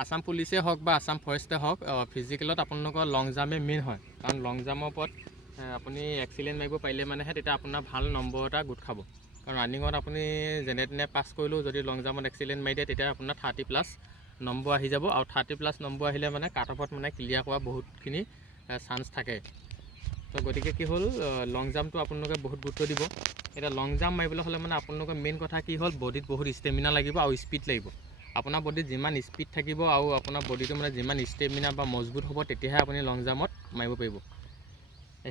আসাম পুলিচে হওক বা আসাম ফৰেষ্টে হওক ফিজিকেলত আপোনালোকৰ লং জাম্পে মেইন হয়। কাৰণ লং জাম্পৰ ওপৰত আপুনি এক্সিলেণ্ট মাৰিব পাৰিলে মানেহে তেতিয়া আপোনাৰ ভাল নম্বৰ এটা গোট খাব। কাৰণ ৰানিঙত আপুনি যেনে তেনে পাছ কৰিলেও যদি লং জাম্পত এক্সিলেণ্ট মাৰি দিয়ে তেতিয়া আপোনাৰ 30+ নম্বৰ আহি যাব। আৰু 30+ নম্বৰ আহিলে মানে কাট অফত মানে ক্লিয়াৰ কৰা বহুতখিনি চান্স থাকে। তো গতিকে কি হ'ল, লং জাম্পটো আপোনালোকে বহুত গুৰুত্ব দিব। এতিয়া লং জাম্প মাৰিবলৈ হ'লে মানে আপোনালোকৰ মেইন কথা কি হ'ল, বডিত বহুত ষ্টেমিনা লাগিব আৰু স্পীড লাগিব। আপোনাৰ বডিত যিমান স্পীড থাকিব আৰু আপোনাৰ বডিটো মানে যিমান ষ্টেমিনা বা মজবুত হ'ব তেতিয়াহে আপুনি লং জাম্পত মাৰিব পাৰিব।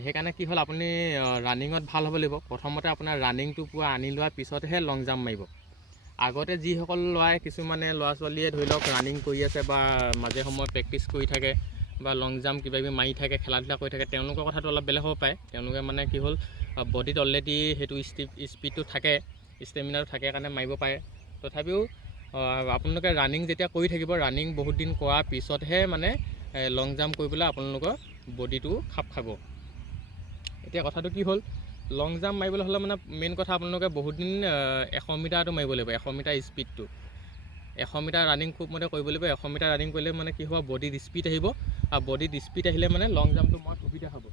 সেইকাৰণে কি হ'ল, আপুনি ৰানিঙত ভাল হ'ব লাগিব। প্ৰথমতে আপোনাৰ ৰানিংটো পুৰা আনি লোৱাৰ পিছতহে লং জাম্প মাৰিব। আগতে যিসকল কিছুমানে ল'ৰা ছোৱালীয়ে ধৰি লওক ৰানিং কৰি আছে বা মাজে সময়ে প্ৰেক্টিছ কৰি থাকে বা লং জাম্প কিবাকিবি মাৰি থাকে, খেলা ধূলা কৰি থাকে, তেওঁলোকৰ কথাটো অলপ বেলেগ হ'ব পাৰে। তেওঁলোকে মানে কি হ'ল, বডিত অলৰেডি সেইটো স্পীডটো থাকে, ষ্টেমিনাটো থাকে কাৰণে মাৰিব পাৰে। তথাপিও আপোনালোকে ৰানিং যেতিয়া কৰি থাকিব, ৰানিং বহুত দিন কৰাৰ পিছতহে মানে লং জাম্প কৰিবলৈ আপোনালোকৰ বডিটো খাপ খাব। এতিয়া কথাটো কি হ'ল, লং জাম্প মাৰিবলৈ হ'লে মানে মেইন কথা আপোনালোকে বহুত দিন 100 মিটাৰটো মাৰিব লাগিব। 100 মিটাৰ স্পীডটো 100 মিটাৰ ৰানিং খুব মতে কৰিব লাগিব। 100 মিটাৰ ৰানিং কৰিলে মানে কি হ'ব, বডিত স্পীড আহিব। আৰু বডিত স্পীড আহিলে মানে লং জাম্পটো মই সুবিধা হ'ব।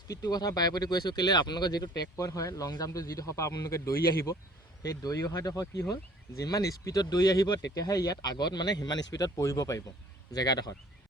স্পীডটোৰ কথা বাৰে প্ৰতি কৈছোঁ কেলৈ, আপোনালোকৰ যিটো ট্ৰেক পইণ্ট হয়, লং জাম্পটো যিডোখৰ পৰা আপোনালোকে দৌৰি আহিব, সেই দৌৰি অহাডোখৰ কি হ'ল, যিমান স্পীডত দৌৰি আহিব তেতিয়াহে ইয়াত আগত মানে সিমান স্পীডত পৰিব পাৰিব জেগাডোখৰত।